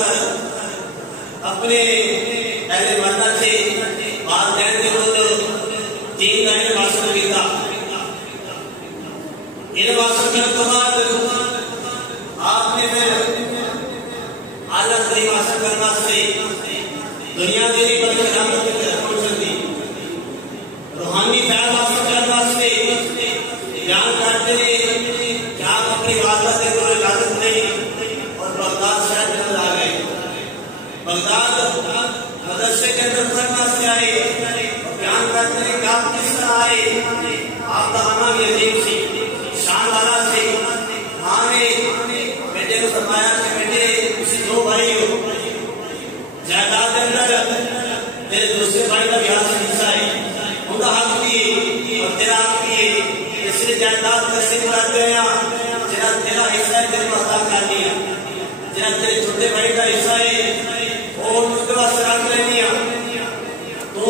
कर अपने पहले मरना से बात कहते हो तो 3 लाइन भाषण किया। इन भाषण करने के बाद आपने फिर आला तरी भाषण करना से दुनिया देवी बल्कि रहमत की तरफ दी रूहानी प्यार भाषण करना से ज्ञान करते क्या अपनी वादा से कोई इजाजत नहीं और बगदाद शहर के अंदर आ गए। बगदाद मदरसे के अंदर पढ़ना से आए और ज्ञान करते हैं क्या किस तरह आए। आपका आना भी अजीब सी शान वाला से माँ ने बेटे को फरमाया कि बेटे उसे 2 भाई हो, जायदाद के अंदर तेरे दूसरे भाई का भी हाथ हिस्सा है, उनका हक भी और तेरा हक भी, इसलिए जायदाद कैसे कराते हैं जरा तेरा हिस्सा है तेरे को अदा कर दिया, जरा तेरे छोटे भाई का हिस्सा है और उसके बाद शराब लेनी है तो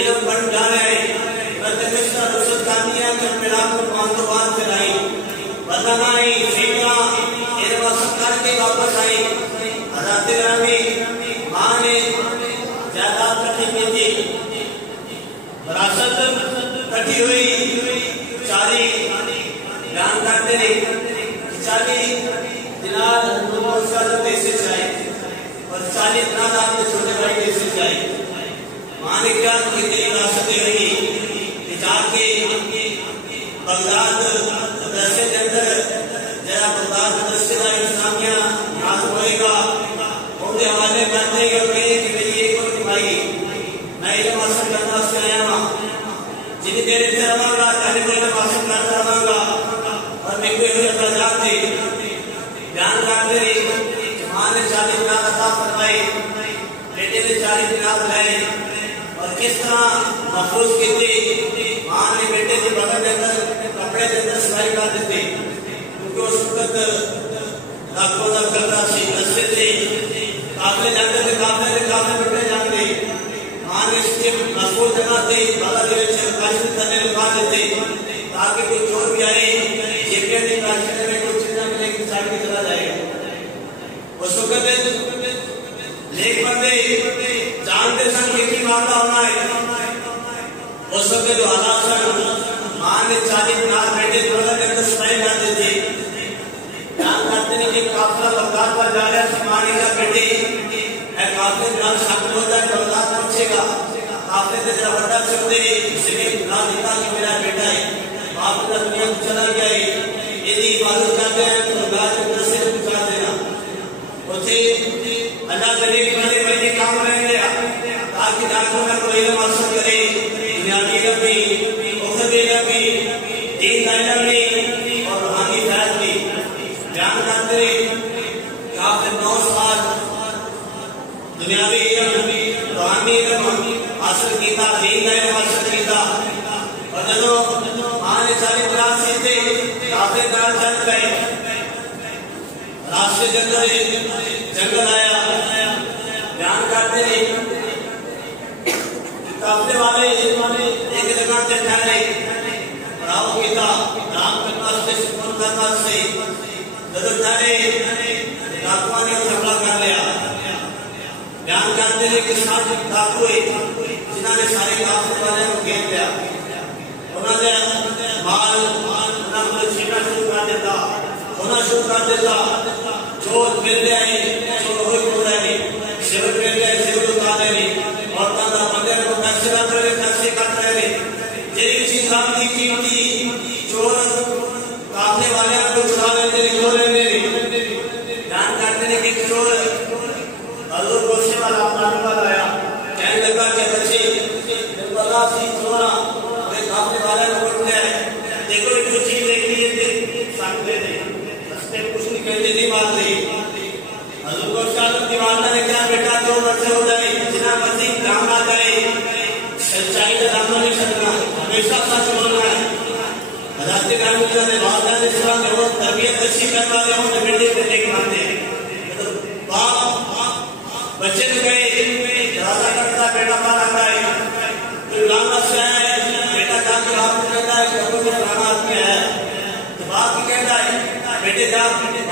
इल्म बन जा रहे हैं प्रतिष्ठा रुसत करनी है कि अपने आप को 5 बार चलाई वरना आई सीखना इल्म करके वापस आई। हज़रत ग्रामी माँ ने जायदाद कटी की थी, विरासत कटी हुई 40 ज्ञान करते रहे 40 दिनार उसका देश से चाहिए और 40 दिनार आपके छोटे भाई देश से चाहिए। माँ ने क्या कितनी विरासतें हुई कि जाके बगदाद मदरसे के अंदर जरा बगदाद मदरसे का इस्लामिया याद होएगा उनके हवाले करते कि मेरी एक और भाई मैं इल्म हासिल करना से आया हूँ जिन्हें देर से रवांगा जाने को इल्म हासिल करता रवांगा और मैं कोई हुए अखराजात थे ध्यान करते रहे। माँ ने 40 दिनार अता फरमाए, बेटे ने 40 दिनार लाए और किस तरह महफूज की थी। माँ ने बेटे के बगल के अंदर कपड़े के अंदर सिलाई कर देते क्योंकि उस वक्त लाखों करता सी नस्से थे काफले जाते थे काफले बिगड़े जाते। माँ ने इसके महफूज जगह थे बाबा जी काशिश करने लगा देते ताकि कोई चोर भी आए जेबें नहीं काशिश में कुछ चीज़ें मिलेगी साइड में चला जाएगा। उस वक्त लेख बंदे जानते सन कि वादा होना है। उस वक्त जो हालात सन माँ ने 40 दिनार बेटे बगल के अंदर सिलाई कर देते ध्यान करते नहीं कि काफिला बगदाद पर जा रहा है। माँ ने कहा बेटे काफिले बिना शक होता है बगदाद पहुंचेगा काफिले से जरा बड़ा सकते इसलिए ना लिखा कि मेरा बेटा है बाप का दुनिया को चला गया है यदि इबादत करते हैं तो बगदाद के मदरसे में पहुंचा देना। उसे अल्लाह करे पहले पहले काम रह गया ताकि डॉक्टर का कोई इल्म हासिल करे दुनियावी इल्म भी उखरवी इल्म भी दीन का इल्म भी और रूहानी फैज़ भी ध्यान करते काफिर 9 साल दुनियावी इल्म रूहानी इल्म हासिल किया दीन का इल्म हासिल किया और जब माँ ने 40 क्लास सीखे काफिर नाल चल गए रास्ते के अंदर जंगल आया ध्यान करते रहे काफले वाले एक जगह से ठहरे राव पिता राम करना से सुकून करना से जब ठहरे डाकुआ ने हमला कर लिया। ध्यान करते रहे कि 60 डाकू जिन्होंने सारे काफले वाले को घेर लिया उन्होंने माल छीना शुरू कर देता होना शुरू कर देता चोर मिल जाए चोर हो रहे शिविर मिल जाए शिविर उतार रहे और तंदा बंदे को पैसे रख रहे पैसे कट रहे जेरी चीज आपकी कीमती चोर काफले वाले को चुरा लेते चोर लेते ध्यान करते हैं कि चोर हजूर गोशे वाला अपना आया कहने लगा कि बच्चे अल्लाह सी चोरा वे काफले वाले को उठ गए देखो जो चीज देखी है सामने दे रस्ते कुछ नहीं कहते नहीं बात नहीं। हजूर गोशे की वालदा ने क्या बेटा जो बच्चे हो जाए जितना मर्जी काम ना करे सच्चाई का दामन नहीं सकना हमेशा सच बोलना है। हज़रत ग्रामी ने वालदा ने इस्लाम में वो तरबियत अच्छी करवा रहे हो बेटे को देख मानते हैं बाप बच्चे को गए दरवाजा करता बेटा बाहर आता है तो लाना से आया बेटा जाकर आप कहता है कि मेरा खाना आदमी है तो बाप भी कहता है बेटे जा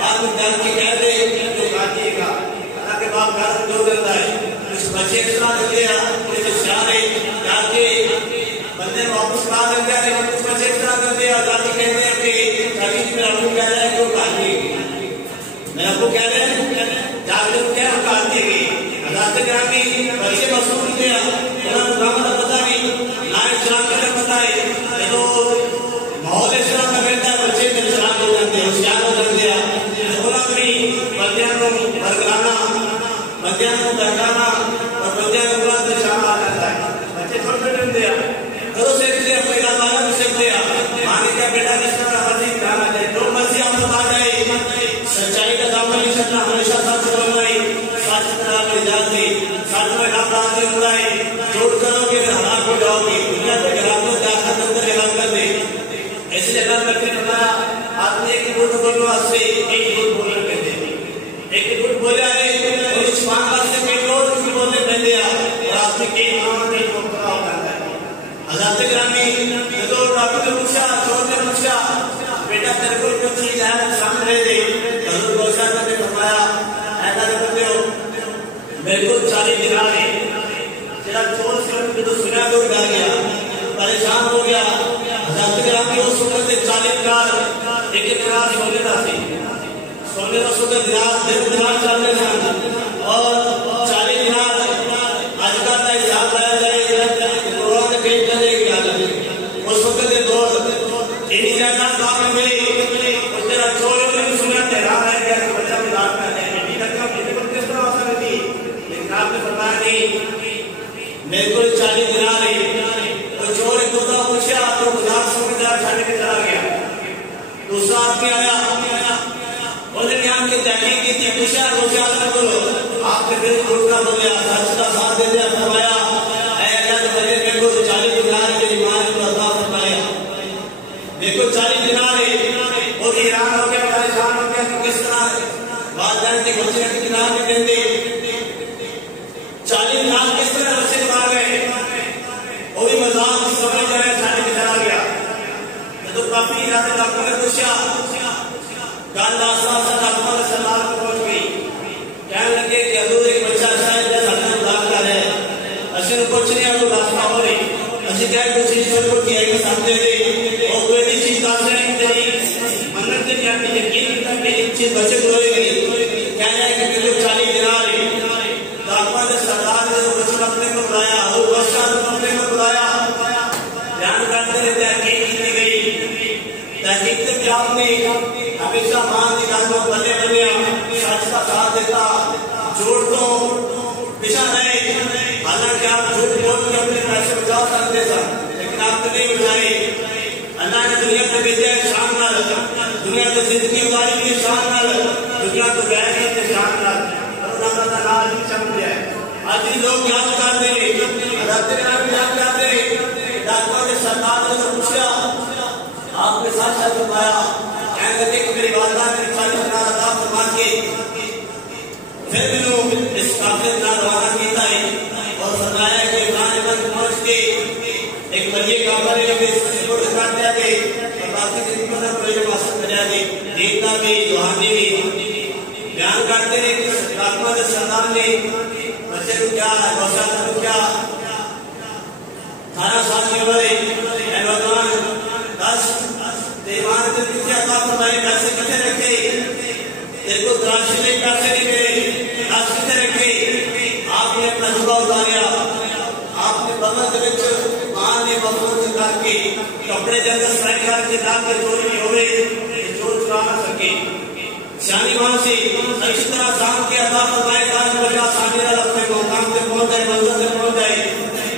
बाप में जान के कह दे जो खाइएगा हालांकि बाप घर जो करता है कुछ बच्चे इतना करते हैं कुछ सारे जाके बंदे वापस कहा करते हैं लेकिन कुछ बच्चे इतना करते हैं जाके कहते हैं कि अभी मेरा आपको कह रहा है कि वो काटने मैं आपको कह रहे हैं जाके क्या काटने की अदालत ग्रामी बच्चे मसूल थे उन्होंने ब्राह्मण का पता नहीं ना इस्लाम का पता है तो माहौल इस्लाम का कहता है बच्चे इस्लाम हो जाते हैं होशियार हो जाते हैं बंदियां को बरगलाना बंदियां को बरगलाना और बंदियां को बुला कर शाम आ जाता है बच्चे छोटे छोटे होते हैं घरों से इसलिए अपने वाला भी सीखते हैं माने क्या बेटा किस तरह मर्जी ध्यान आ जाए जो मर्जी आप बता जाए सच्चाई का दामन नहीं चलना हमेशा सच बोलना ही सच तरह में जाती सच में ना प्राप्ति होता है झूठ करोगे तो हलाक हो जाओगे दुनिया के गिरावों से आखिर अंदर गिराव कर दे इसलिए अल्लाह करके बताया आपने एक झूठ बोलना से एक झूठ बोलना कहते एक झूठ बोले अरे उस पांच से कई और झूठ बोलने पहले और आपने कई नाम नहीं बोलता होता है अदालत ग्रामी तो डॉक्टर ने पूछा चोर ने पूछा बेटा तेरे को जो चीज है सामने दे हजरत गौशान ने फरमाया ऐसा करते हो मेरे को 40 दिनार है तेरा चोर से तो सुना तो डर गया परेशान हो गया अदालत ग्रामी उस वक्त 40 दिनार एक दिनार सोने का थी सोने का सुगर दिनार चलने था और 40 दिनार आज का हिसाब लाया जाए कोरोना कहीं चलेगी उस वक्त के दौर इन्हीं ज्यादा काम में मिली और तेरा चोरों ने भी सुना तेरा है क्या बच्चा भी रात में है बेटी का क्या बेटी को किस तरह असर थी लेकिन आपने बताया नहीं मेरे को 40 दिनार है और चोर एक दूसरा पूछा तो 50 दिनार छाने के चला गया दूसरा आदमी आया बोले ज्ञान की तहकीक की थी पूछा होशियार न करो आपने फिर झूठ का बोले सच का साथ दे दिया फरमाया ऐ अल्लाह के बंदे मेरे को 40 दिनार के ईमान को अता फरमाया मेरे को 40 दिनार है और हैरान हो गया परेशान हो गया कि किस तरह वालदैन के बच्चे के दिनार में कहते 40 दिनार किस तरह बच्चे मार गए वो भी मजाक समझ जाए छाने के चला गया तो काफी ज्यादा डॉक्टर ने पूछा गाल लासा डॉक्टर सलाह पहुंच गई कहने लगे कि हजूर एक बच्चा शायद जैसा डॉक्टर है असर कुछ नहीं आपको रास्ता हो रही असि क्या कुछ चीज छोड़ के आई सामने दे और कोई भी चीज का से नहीं तेरी मन्नत से क्या की यकीन करके एक चीज बचे होएगी कहने है कि मेरे 40 दिनार है डॉक्टर ने सरदार ने तो बच्चा अपने को बुलाया और बच्चा अपने को बुलाया ध्यान करते रहते हैं की गई तहकीक से क्या आपने हमेशा मां की गालों बल्ले बल्ले सच का साथ देता झूठ तो दिशा नहीं हालांकि आप झूठ बोल के अपने पैसे बचा सकते थे लेकिन आपने नहीं बचाए अल्लाह ने दुनिया को भेजा शान नाल दुनिया को जिंदगी उतारी की शान नाल दुनिया को गैर के शान नाल और अल्लाह का नाम ही समझ जाए आज भी लोग याद करते हैं अदालत के नाम याद करते हैं डॉक्टर के सरदार ने तो पूछा आपने साथ साथ फरमाया कहने लगे कि मेरी वालदा ने 40 दिनार अता फरमा के फिर मैंने इस काफिले का रवाना किया है और फरमाया कि इब्राहिम पर पहुंच के एक बलिए काबा ने लगे सुपुर्द कर दिया गए और बाकी जिंदगी में प्रयोजन हासिल कर दिया गए दीनता भी रूहानी भी बयान करते हैं कि डॉक्टर के सरदार ने बच्चे को क्या गौशाला को क्या 18 साल की उम्र है भगवान 10 ईमान के पीछे अता फरमाए पैसे कितने रखे तेरे को राशि में पैसे नहीं मिले आज कितने रखे आपने अपना जुबा उतारा आपने बगल के विच मां ने बबूल से करके कपड़े के अंदर सराय करके डाल के चोरी नहीं होवे चोर चुरा ना सके शानी मां से इस तरह शाम के अता फरमाए ताज बजा सामने अपने मुकाम पे पहुंच जाए मंजिल पे पहुंच जाए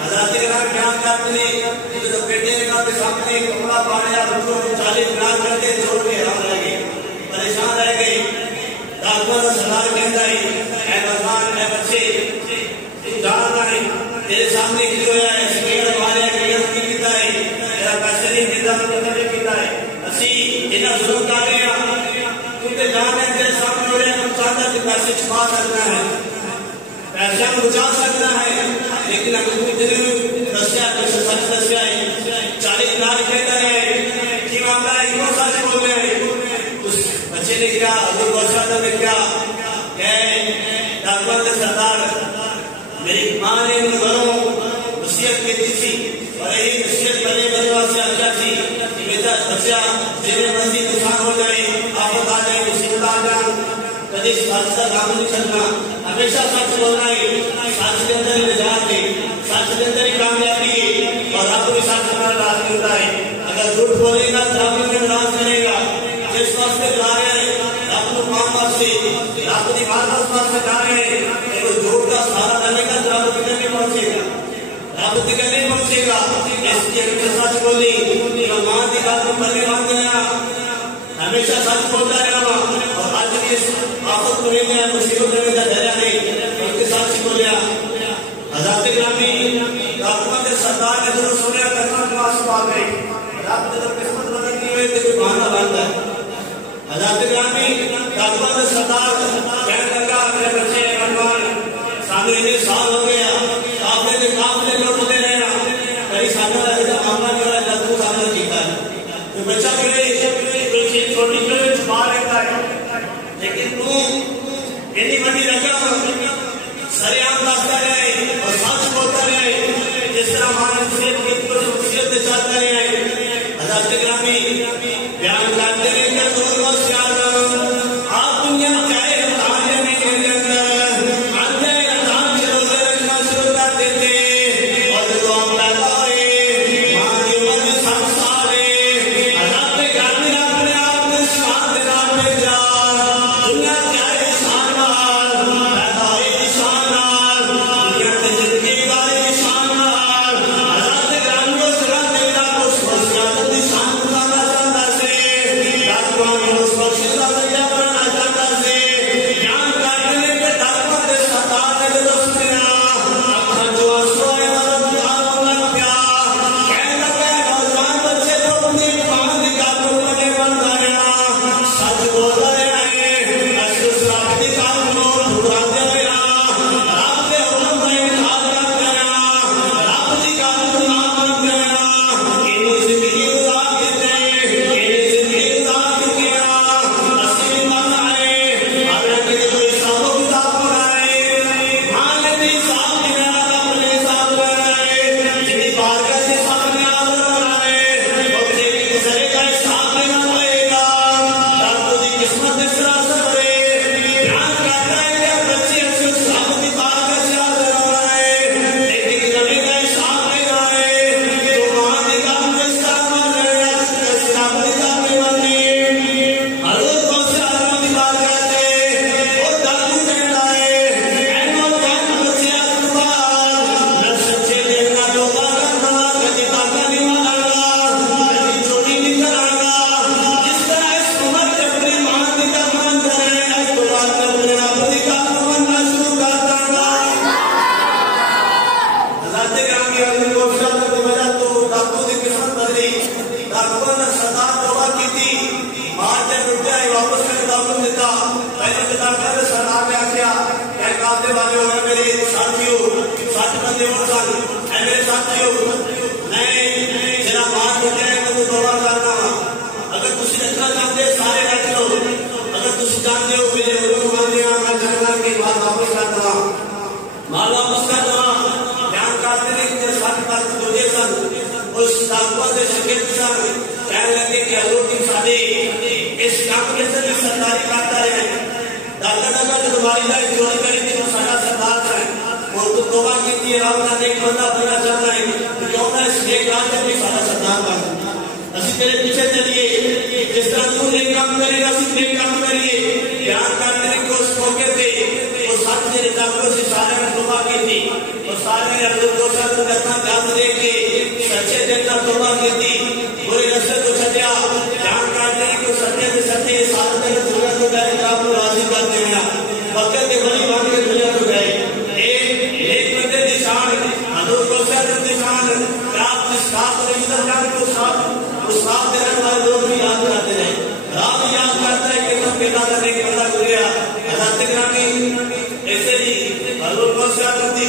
हजरत के नाम क्या करते हैं तो बेटे ने कहा सामने कपड़ा पाया बच्चों को 40 दिनार करके छोड़ के हैरान रह गए परेशान रह गए डॉक्टर का सरदार कहता है ऐ भगवान ऐ बच्चे तू जानना है तेरे सामने की होया है स्केल मारे के की कीता है तेरा पैसे नहीं देता तो नहीं कीता है असि इना जुल्म कर रहे हैं तू ते जान है तेरे सामने हो रहा है हम चाहता कि पैसे छुपा सकना है पैसा बचा सकना है लेकिन अगर तू जरूर दसिया कुछ सच दसिया है 40 दिनार कहता है कि मामला है क्यों सच बोल रहे हैं उस बच्चे ने क्या हजूर गौशाला में क्या डॉक्टर बच्चा जिन्हें मर्जी नुकसान हो जाए, आफत आ जाए, मुसीबत आ जाए, कभी सच का काम नहीं चलना, हमेशा सच बोलना है। सच के अंदर ही निजात है, सच के अंदर ही कामयाबी है और आपको भी साथ हमारा राज मिलता है। अगर झूठ बोलेगा तो आप भी नाराज करेगा। जिस वास्ते जा रहे हैं अपने काम से अपनी बात से जा रहे हैं, तो झूठ का सहारा डालने का जवाब किधर नहीं पहुंचेगा, रब तक नहीं पहुंचेगा। इसलिए हमेशा सच बोली, मां की बात को पल्ले बांध देना, हमेशा सच बोलता रहना। और आज भी इस आफत को नहीं गया, मुसीबत में डरा नहीं, उनके साथ ही बोलिया। हज़रत ग्रामी हुकूमत सरदार ने जो सुनिया करना के पास आ गए, रब ने तो किस्मत बदलनी हुई तो कोई बहाना बनता है। हज़रत ग्रामी हुकूमत सरदार कहने लगा, मेरे बच्चे भगवान सामने इतने साल हो गया, आपने तो काफले लौटते रहना, कहीं सामने वाले का मामला जो है जब तू सामने जीता है तो बच्चा करे कोई चीज छोटी छोटी छुपा लेता है, लेकिन तू इतनी बड़ी रकम सरेआम लाता रहे और सच बोलता रहे, जिस तरह मानसिक मुसीबत चाहता रहे। हज़रत ग्रामी बयान करते रहे आप दुनिया चाहे ताने में के अंदर आधे रात से रोजे रखना शुरू कर देते और जो आप पैदा हुए मां की उम्र 7 साल है। हज़रत ग्रामी अपने आप में शान दिला में जा दुनिया चाहे शानदार पैदा हुए शानदार दुनिया की जिंदगी गाड़ी शानदार। हज़रत ग्रामी को सलाह देना कुछ खुशियां दी शान गुजारना चाहता से डाकुआ में उस खुशियां दिया करना चाहता से ज्ञान काटने के डाकुआ के सरदार ने जो सुना अपना जो सोए वाला मुकाबला किया कहने लगे नौजवान बच्चे को अपनी मान का टुकड़े बन गया, सच बोल रहे हैं अशुस रात की काम को ठुकराते हुए रात के हुक्म का इनकार कर गया, रात जी का गुलाम बन गया। इन्हीं जिंदगी गुजार देते, इन्हीं जिंदगी गुजार किया असली मन आए अगर के कोई सब किताब बनाए मान लेती साथ मेरा अपने साथ बनाए जिन्हीं बार का से सामने आप बनाए और तेरी गुजरे का हिसाब लेना पड़ेगा। डाकू की किस्मत इस तरह से बने ध्यान करता है कि बच्चे अच्छे सब की बात का ख्याल रहे लेकिन जमे का हिसाब लेना है तो वहां के काम में इस्तेमाल रहे इस्लाम की काम में बने हर कौन से आदमी की बात करते और डाकू कहता है एनोल जान बच्चे अकबर न सच्चे देखना तो करना कभी ताका नहीं मांगा कभी चोटी नहीं करागा जिस तरह इस उम्र के अपनी मां की का मन करे आज तो बात अपने अपनी का मनना शुरू कर देगा। हज़रत ग्रामी अपनी कोशिश की वजह तो डाकू की किस्मत बदली, डाकुओं ने सरदार तौबा की थी, बाहर जब उठ जाए वापस में दाखिल देता पहले पिता ने सरदार ने आख्या क्या काफले वाले हो गए मेरे साथियों 60 बंदे और सन ऐ मेरे साथियों मैं जरा बाहर उठ जाए तो तौबा करना अगर तुम रखना चाहते सारे रख लो, अगर तुम जानते हो मेरे हुक्म मानने मैं जन्नत के बाद वापस करता माल वापस करता ध्यान करते रहे कि 60 बार तुझे सन उस डाकुआ से शिकायत सन कहने लगे कि हजूर की शादी इस काम के अंदर सरदारी करता है डाका डाका जो तुम्हारी लाइफ चोरी करी थी वो सारा सरदार है और तुम तौबा की थी रावना ने एक बंदा बनना चाहता है तो क्यों ना इस एक रात में भी सारा सरदार बन असि तेरे पीछे चलिए जिस तरह तू नेक काम करेगा असि नेक काम करिए ध्यान करने को उस मौके पे वो साथ मेरे डाकुओं से सारे ने तौबा की थी और सारे ने हजूर को साथ करना ध्यान दे के सच्चे दिल का तौबा की थी बुरे रस्ते को छटिया ध्यान करने को सत्य से सत्य साथ में दुनिया को गए काम को राजी कर देना वक्त के बड़ी मान के दुनिया को गए एक बंदे निशान हजूर को साथ निशान रात साथ रिश्ता जान को साथ उस साथ देने वाले लोग भी याद करते रहे रात याद करता है कि तुम पैदा करने के पता हो गया। हज़रत ग्रामी ऐसे ही हजूर को साथ होती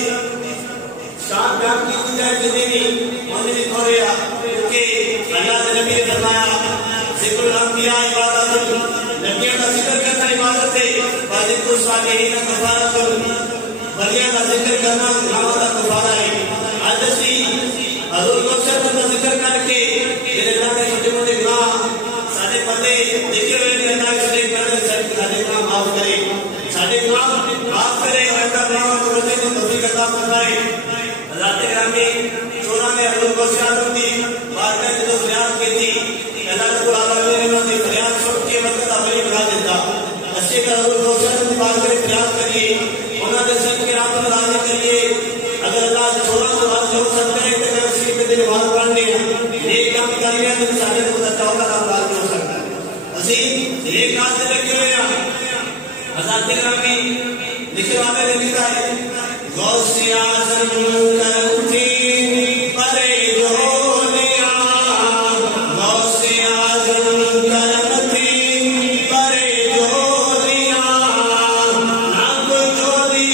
शान व्याप की जाए जिंदगी होने भी हो गया क्योंकि अल्लाह ने नबी ने फरमाया जिक्र अंबिया इबादत नबियों का जिक्र करना इबादत है वाजिब सालिहीन कफारत वलिया का जिक्र करना गुनाहों का कफारा है। आज ऐसी हजूर गौशाला का जिक्र करके मेरे अल्लाह के छोटे मोटे गुनाह सारे पते देखे हुए ने अल्लाह शरीफ करने सारे गुनाह माफ करे, सारे गुनाह माफ करे और अपना गुनाह को रोकने की तौफीक अता फरमाए। हज़रत ग्रामी चोरा में हजूर गौशाला की बात में जो फरियाद की थी अल्लाह रब्बुल आलमीन ने उनकी फरियाद सुन के बरकत अमली बना देता। अच्छे का हजूर गौशाला की बात में फरियाद करिए उन्होंने सब के रात में राजी करिए। अगर अल्लाह चोरा को राज हो सकता है तो उसी के दिन बात पढ़ने एक काम करने तो सारे को चौका का बात हो सकता है। अजीम एक रात से लगे हुए हैं हज़रत ग्रामी लिखने वाले ने लिखा है गौसे आज़म करम थी परे दुनिया, गौसे आज़म करम थी परे दुनिया, ना कोई चोरी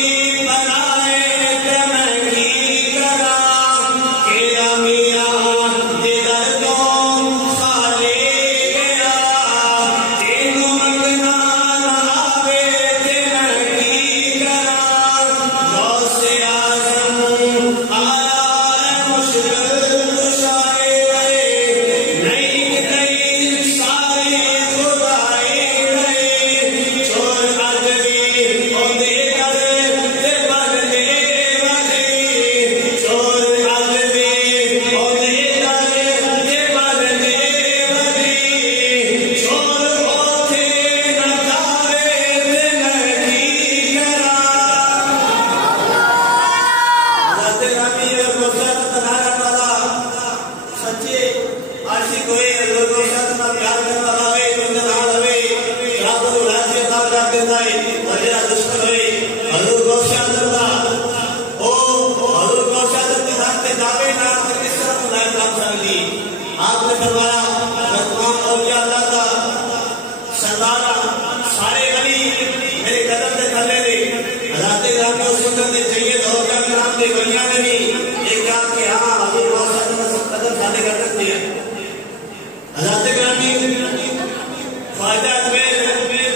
बनाए ते मैं की करा, केरा मियां दिलर तो खाले गया, तेनू मंगना आवे ते मैं की करा, गौसे आज़म आया है मुश्किल कुशाए नहीं नहीं सारे खुदाए गए, चोर अजरी ओदे करे ते बनने वाले, चोर अजरी ओदे करे ते बनने वाले, चोर ओथे न जावे ते मैं की करा। हज़रत ग्रामी और गौशाला का नारा वाला सच्चे आशिक होए, हजूर गौशाला का प्यार करने वाला होए, उनका नाम होए, रातों को रात से काम कर देता है और मेरा दुश्मन होए हजूर गौशाला का ओ हजूर गौशाला के साथ से जावे ना तो किस तरह खुदाई काम करेगी। आपने फरमाया मैं तमाम औलिया अल्लाह का सरदारा सारे वली मेरे कदम से थले ने। हज़रत ग्रामी उस वक्त में चाहिए औलिया कराम के वलिया ने भी एक कहा कि हाँ हजूर गौशाला का सब कदम साले कर सकते हैं। हज़रत ग्रामी ख्वाजा में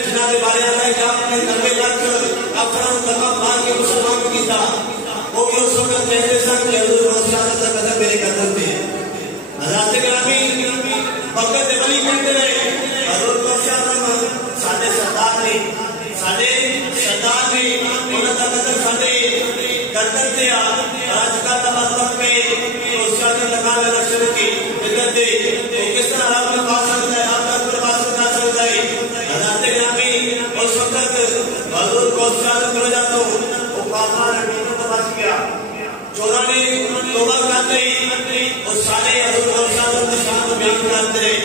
जनाब बारे अल्लाह का अपने 90 लाख अफरान तमाम मार के मुसलमान को किया वो भी उस वक्त कहते सन कि हजूर गौशाला का कदम मेरे कदम पे। हज़रत ग्रामी वक्त वली कहते रहे हजूर गौशाला में साडे सरदार ने उन्होंने कदम साडे गर्दन से आजकल का मतलब में गौशाला लगा लेना शुरू की बिदत दे तो किस तरह आपने पा सकता है आपका बर्बाद करना सकता है। हज़रत ग्रामी उस वक्त हजूर गौशाला में जा तो वो काफिला ने तो बच गया, चोरा ने तौबा कर ली, वो सारे हजूर गौशाला की शान को बयान करते रहे।